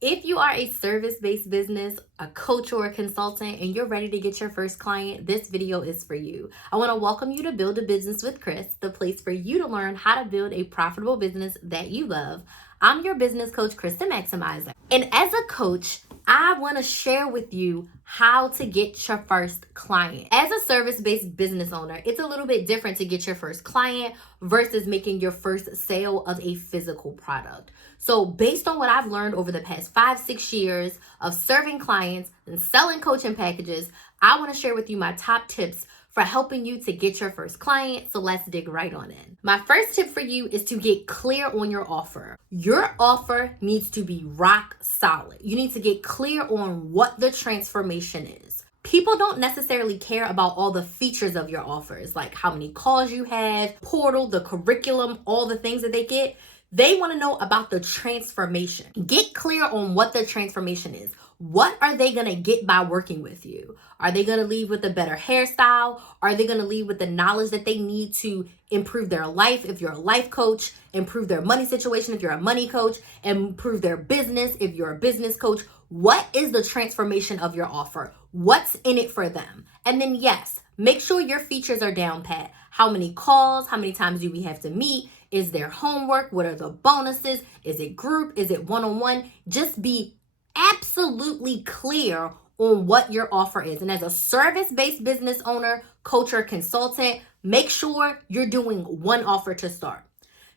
If you are a service-based business, a coach, or a consultant, and you're ready to get your first client, this video is for you. I want to welcome you to Build a Business with Chris, the place for you to learn how to build a profitable business that you love. I'm your business coach, Chris the Maximizer. And as a coach, I want to share with you how to get your first client. As a service-based business owner, it's a little bit different to get your first client versus making your first sale of a physical product. So based on what I've learned over the past 5-6 years of serving clients and selling coaching packages, I want to share with you my top tips for helping you to get your first client. So let's dig right on in. My first tip for you is to get clear on your offer. Your offer needs to be rock solid. You need to get clear on what the transformation is. People don't necessarily care about all the features of your offers, like how many calls you have, portal, the curriculum, all the things that they get. They want to know about the transformation. Get clear on what the transformation is. What are they going to get by working with you? Are they going to leave with a better hairstyle? Are they going to leave with the knowledge that they need to improve their life if you're a life coach, improve their money situation if you're a money coach, improve their business if you're a business coach? What is the transformation of your offer? What's in it for them? And then yes, make sure your features are down pat. How many calls? How many times do we have to meet? Is there homework? What are the bonuses? Is it group? Is it one-on-one? Just be absolutely clear on what your offer is. And as a service-based business owner, coach, or consultant, make sure you're doing one offer to start.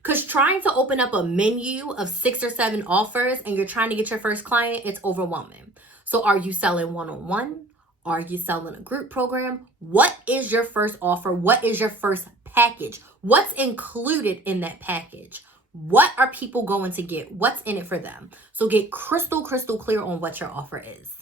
Because trying to open up a menu of 6 or 7 offers and you're trying to get your first client, it's overwhelming. So are you selling one-on-one? Are you selling a group program? What is your first offer? What is your first package? What's included in that package? What are people going to get? What's in it for them? So get crystal clear on what your offer is.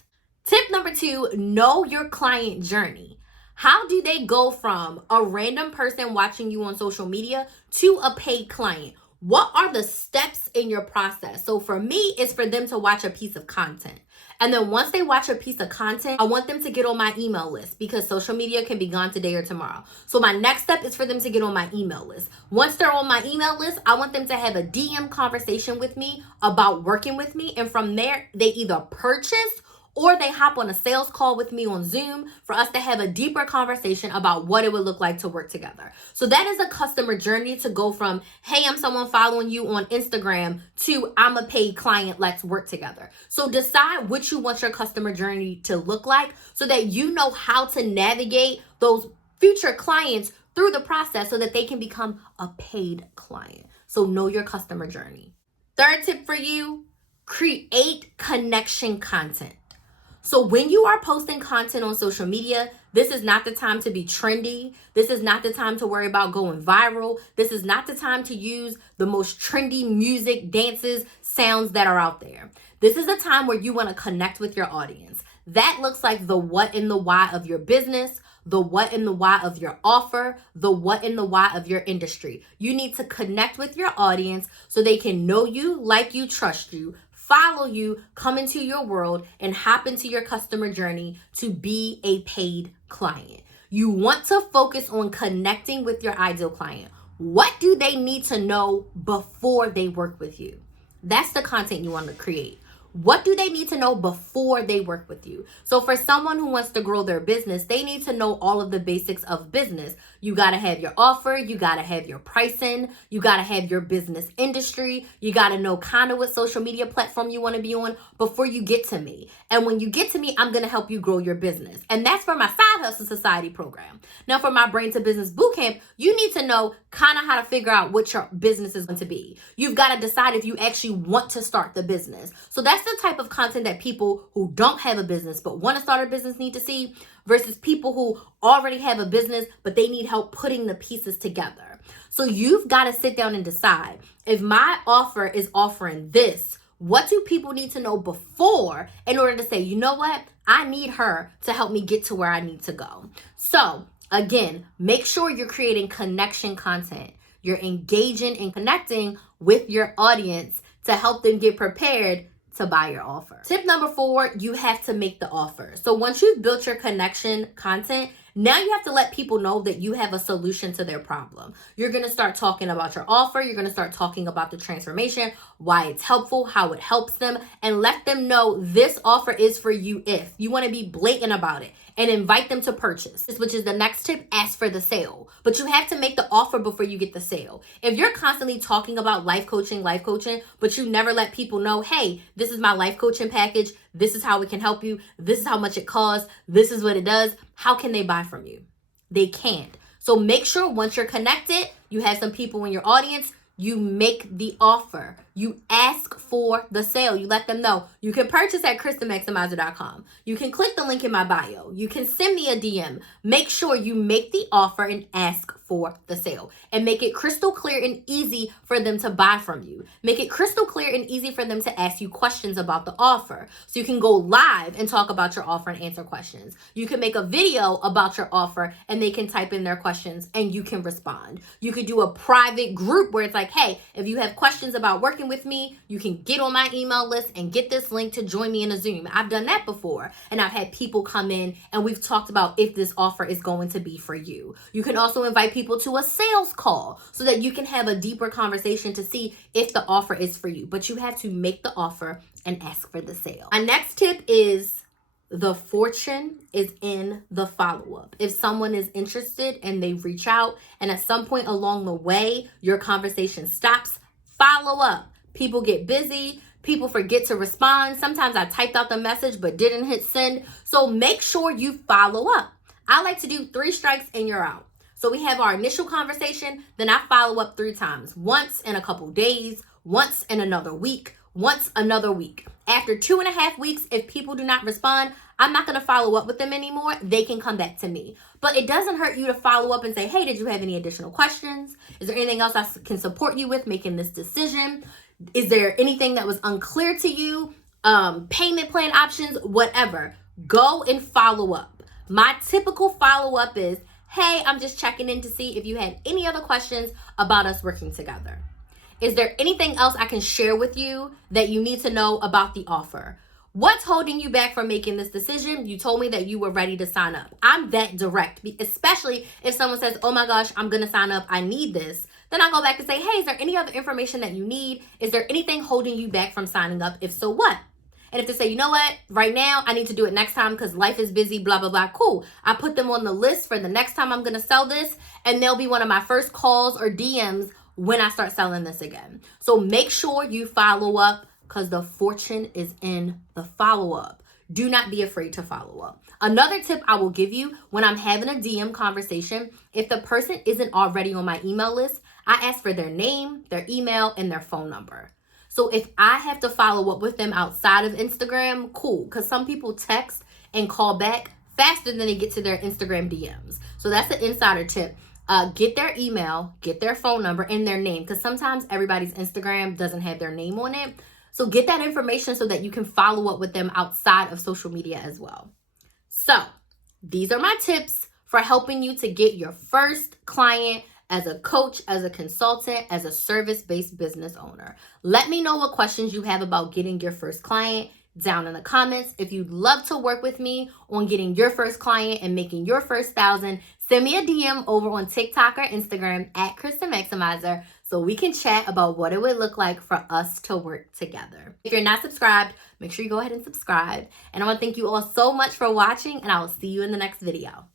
Tip number 2, know your client journey. How do they go from a random person watching you on social media to a paid client? What are the steps in your process? So for me, it's for them to watch a piece of content. And then once they watch a piece of content, I want them to get on my email list because social media can be gone today or tomorrow. So my next step is for them to get on my email list. Once they're on my email list, I want them to have a DM conversation with me about working with me. And from there, they either purchase or they hop on a sales call with me on Zoom for us to have a deeper conversation about what it would look like to work together. So that is a customer journey to go from, hey, I'm someone following you on Instagram to I'm a paid client, let's work together. So decide what you want your customer journey to look like so that you know how to navigate those future clients through the process so that they can become a paid client. So know your customer journey. Third tip for you, create connection content. So when you are posting content on social media, this is not the time to be trendy. This is not the time to worry about going viral. This is not the time to use the most trendy music, dances, sounds that are out there. This is the time where you want to connect with your audience. That looks like the what and the why of your business, the what and the why of your offer, the what and the why of your industry. You need to connect with your audience so they can know you, like you, trust you, follow you, come into your world, and hop into your customer journey to be a paid client. You want to focus on connecting with your ideal client. What do they need to know before they work with you? That's the content you want to create. What do they need to know before they work with you? So for someone who wants to grow their business, they need to know all of the basics of business. You got to have your offer. You got to have your pricing. You got to have your business industry. You got to know kind of what social media platform you want to be on before you get to me. And when you get to me, I'm going to help you grow your business. And that's for my Side Hustle Society program. Now for my Brain to Business Bootcamp, you need to know kind of how to figure out what your business is going to be. You've got to decide if you actually want to start the business. So that's the type of content that people who don't have a business but want to start a business need to see versus people who already have a business but they need help putting the pieces together. So you've got to sit down and decide, if my offer is offering this, what do people need to know before in order to say, you know what, I need her to help me get to where I need to go. So again, make sure you're creating connection content. You're engaging and connecting with your audience to help them get prepared to buy your offer. Tip number 4, you have to make the offer. So once you've built your connection content, Now you have to let people know that you have a solution to their problem. You're going to start talking about your offer. You're going to start talking about the transformation, why it's helpful, how it helps them, and let them know this offer is for you if you want to be blatant about it and invite them to purchase, which is the next tip, ask for the sale. But you have to make the offer before you get the sale. If you're constantly talking about life coaching, but you never let people know, hey, this is my life coaching package. This is how it can help you. This is how much it costs. This is what it does. How can they buy from you? They can't. So make sure once you're connected, you have some people in your audience, you make the offer. You ask for the sale. You let them know. You can purchase at KristenMaximizer.com. You can click the link in my bio. You can send me a DM. Make sure you make the offer and ask for the sale. And make it crystal clear and easy for them to buy from you. Make it crystal clear and easy for them to ask you questions about the offer. So you can go live and talk about your offer and answer questions. You can make a video about your offer and they can type in their questions and you can respond. You could do a private group where it's like, hey, if you have questions about working with me, you can get on my email list and get this link to join me in a Zoom. I've done that before. And I've had people come in and we've talked about if this offer is going to be for you. You can also invite people to a sales call so that you can have a deeper conversation to see if the offer is for you. But you have to make the offer and ask for the sale. My next tip is the fortune is in the follow-up. If someone is interested and they reach out and at some point along the way, your conversation stops, follow up. People get busy. People forget to respond. Sometimes I typed out the message but didn't hit send. So make sure you follow up. I like to do 3 strikes and you're out. So we have our initial conversation, then I follow up 3 times. Once in a couple days, once in another week, once another week. After 2.5 weeks, if people do not respond, I'm not going to follow up with them anymore. They can come back to me. But it doesn't hurt you to follow up and say, hey, did you have any additional questions? Is there anything else I can support you with making this decision? Is there anything that was unclear to you? Payment plan options, whatever. Go and follow up. My typical follow-up is, hey, I'm just checking in to see if you had any other questions about us working together. Is there anything else I can share with you that you need to know about the offer? What's holding you back from making this decision? You told me that you were ready to sign up. I'm that direct, especially if someone says, oh my gosh, I'm going to sign up. I need this. Then I go back and say, hey, is there any other information that you need? Is there anything holding you back from signing up? If so, what? And if they say, you know what, right now I need to do it next time because life is busy, blah, blah, blah, cool. I put them on the list for the next time I'm going to sell this, and they'll be one of my first calls or DMs when I start selling this again. So make sure you follow up because the fortune is in the follow-up. Do not be afraid to follow up. Another tip I will give you when I'm having a DM conversation, if the person isn't already on my email list, I ask for their name, their email, and their phone number. So if I have to follow up with them outside of Instagram, cool. Because some people text and call back faster than they get to their Instagram DMs. So that's an insider tip. Get their email, get their phone number, and their name. Because sometimes everybody's Instagram doesn't have their name on it. So get that information so that you can follow up with them outside of social media as well. So these are my tips for helping you to get your first client as a coach, as a consultant, as a service-based business owner. Let me know what questions you have about getting your first client down in the comments. If you'd love to work with me on getting your first client and making your first 1,000, send me a DM over on TikTok or Instagram at Kristen Maximizer so we can chat about what it would look like for us to work together. If you're not subscribed, make sure you go ahead and subscribe. And I want to thank you all so much for watching, and I will see you in the next video.